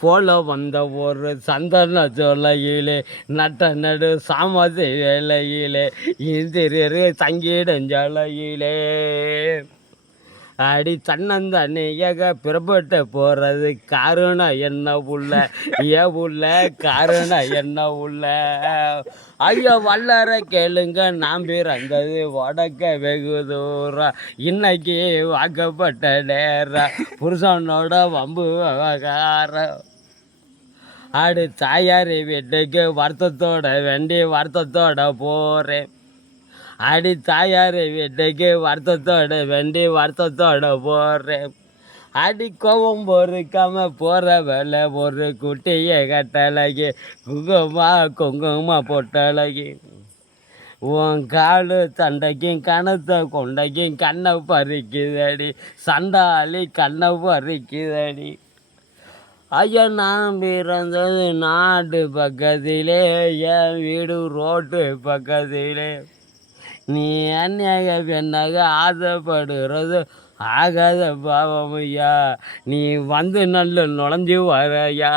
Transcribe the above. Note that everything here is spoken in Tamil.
போல வந்த ஒரு சந்தன சோலையிலே நட்ட நடு சாமதி வேலையிலே இந்திரு சங்கீடஞ்சோலையிலே அடி தன்னந்தனியாக பிறப்பட்டு போகிறது காரணம் என்ன உள்ள உள்ள காரணம் என்ன உள்ள ஐயோ வல்லற கேளுங்க நாம் பிறந்தது வடக்க வெகு தூரம் இன்னைக்கு வாக்கப்பட்ட நேரம் புருஷனோட வம்பு விவகாரம் ஆடு தாயாரி வீட்டுக்கு வருத்தத்தோட வேண்டி வருத்தத்தோட போகிறேன் அடி தாயார் வீட்டுக்கு வருத்தத்தோடு வேண்டி வருத்தத்தோடு போகிறேன் அடி கோபம் பொறுக்காம போகிற வேலை ஒரு குட்டியை கட்டழகி குங்குமா பொட்டழகி உன் காலு சண்டைக்கும் கணத்தை கொண்டைக்கும் கண்ணை பறிக்குதடி சண்டாளி கண்ணை பறிக்குதடி ஐயா நான் பிறந்தது நாடு பக்கத்திலே என் வீடு ரோட்டு பக்கத்திலே நீ அந்நியாக பெண்ணாக ஆசைப்படுறது ஆகாத பாவம் ஐயா நீ வந்து நல்ல நுழைஞ்சு வரையா